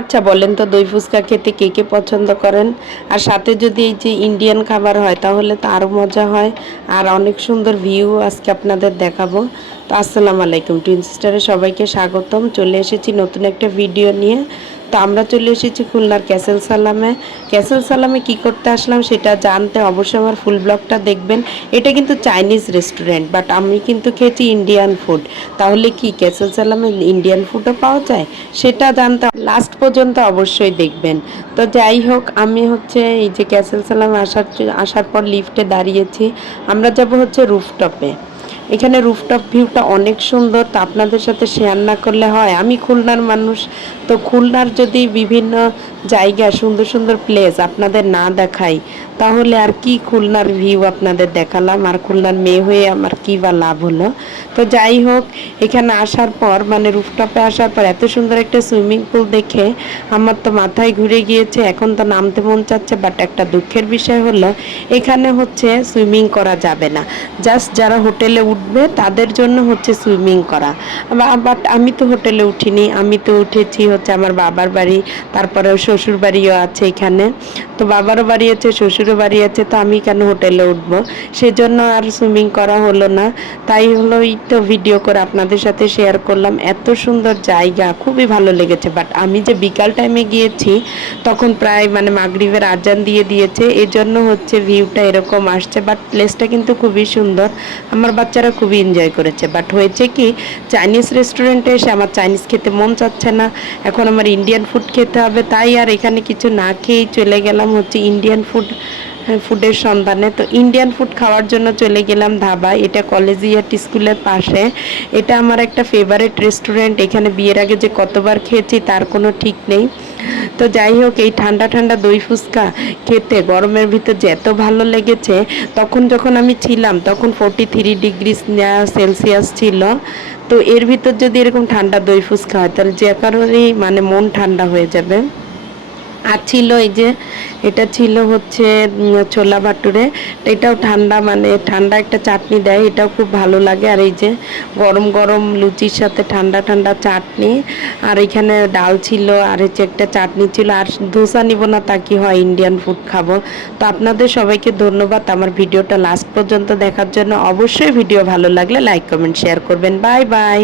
আচ্ছা বলেন তো দই ফুচকা খেতে কে কে পছন্দ করেন? আর সাথে যদি এই যে ইন্ডিয়ান খাবার হয়, তাহলে তো আরও মজা হয়। আর অনেক সুন্দর ভিউ আজকে আপনাদের দেখাবো। তো আসসালামু আলাইকুম টুইন সিস্টারে সবাইকে স্বাগতম। চলে এসেছি নতুন একটা ভিডিও নিয়ে। তো আমরা চলে এসেছি খুলনার ক্যাসেল সালামে। ক্যাসেল সালামে কি করতে আসলাম সেটা জানতে অবশ্যই আমার ফুল ব্লগটা দেখবেন। এটা কিন্তু চাইনিজ রেস্টুরেন্ট, বাট আমি কিন্তু খেয়েছি ইন্ডিয়ান ফুড। তাহলে কি ক্যাসেল সালামে ইন্ডিয়ান ফুডও পাওয়া যায়? সেটা জানতে লাস্ট পর্যন্ত অবশ্যই দেখবেন। তো যাই হোক, আমি হচ্ছে এই যে ক্যাসেল সালামে আসার আসার পর লিফটে দাঁড়িয়েছি। আমরা যাব হচ্ছে রুফটপে। এখানে রুফটপ ভিউটা অনেক সুন্দর, তো আপনাদের সাথে শেয়ার না করলে হয়। আমি খুলনার মানুষ, তো খুলনার যদি বিভিন্ন জায়গা সুন্দর সুন্দর প্লেস আপনাদের না দেখাই, তাহলে আর কি খুলনার ভিউ আপনাদের দেখালাম? আর খুলনার মেয়ে হয়ে আমার কি বা লাভ হলো? তো যাই হোক, এখানে আসার পর মানে রুফটপে আসার পর এত সুন্দর একটা সুইমিং পুল দেখে আমার তো মাথায় ঘুরে গিয়েছে, এখন তো নামতে মন চাচ্ছে বাট একটা দুঃখের বিষয় হলো, এখানে হচ্ছে সুইমিং করা যাবে না। জাস্ট যারা হোটেলে উঠবে তাদের জন্য হচ্ছে সুইমিং করা। বাট আমি তো হোটেলে উঠিনি, আমি তো উঠেছি হচ্ছে আমার বাবার বাড়ি তারপরে শ্বশুর বাড়িও আছে এখানে। তো বাবারও বাড়ি আছে, শ্বশুরও বাড়ি আছে, তো আমি কেন হোটেলে উঠবো? সেজন্য আর সুইমিং করা হলো না। তাই হলো এই তো ভিডিও করে আপনাদের সাথে শেয়ার করলাম। এত সুন্দর জায়গা, খুবই ভালো লেগেছে। বাট আমি যে বিকাল টাইমে গিয়েছি, তখন প্রায় মানে মাগরিবের আজান দিয়ে দিয়েছে। এজন্য হচ্ছে ভিউটা এরকম আসছে বাট প্লেসটা কিন্তু খুবই সুন্দর। আমার বাচ্চারা খুবই এনজয় করেছে। বাট হয়েছে কি চাইনিজ রেস্টুরেন্টে এসে আমার চাইনিজ খেতে মন চাচ্ছে না। এখন আমার ইন্ডিয়ান ফুড খেতে হবে। তাই আর এখানে কিছু না খেয়েই চলে গেলাম হচ্ছে ইন্ডিয়ান ফুড ফুডের সন্ধানে। তো ইন্ডিয়ান ফুড খাওয়ার জন্য চলে গেলাম ধাবা। এটা কলেজ কলেজিয়াট স্কুলের পাশে। এটা আমার একটা ফেভারেট রেস্টুরেন্ট এখানে বিয়ের আগে যে কতবার খেয়েছি তার কোনো ঠিক নেই। তো যাই হোক, এই ঠান্ডা ঠান্ডা দই ফুচকা খেতে, গরমের ভিতর যে এত ভালো লেগেছে, তখন যখন আমি ছিলাম, তখন ফোরটি থ্রি ডিগ্রি সেলসিয়াস ছিল। তো এর ভিতর যদি এরকম ঠান্ডা দই ফুচকা হয়, তাহলে যে কারণেই মানে মন ঠান্ডা হয়ে যাবে। আর ছিল এই যে, এটা ছিল হচ্ছে ছোলা ভাটুরে। এটাও ঠান্ডা মানে ঠান্ডা একটা চাটনি দেয়, এটাও খুব ভালো লাগে। আর এই যে, গরম গরম লুচির সাথে ঠান্ডা ঠান্ডা চাটনি। আর এখানে ডাল ছিল, আর হচ্ছে একটা চাটনি ছিল। আর ধোসা নিব না তা কি হয় ইন্ডিয়ান ফুড খাব। তো আপনাদের সবাইকে ধন্যবাদ আমার ভিডিওটা লাস্ট পর্যন্ত দেখার জন্য। অবশ্যই ভিডিও ভালো লাগলে লাইক কমেন্ট শেয়ার করবেন। Bye bye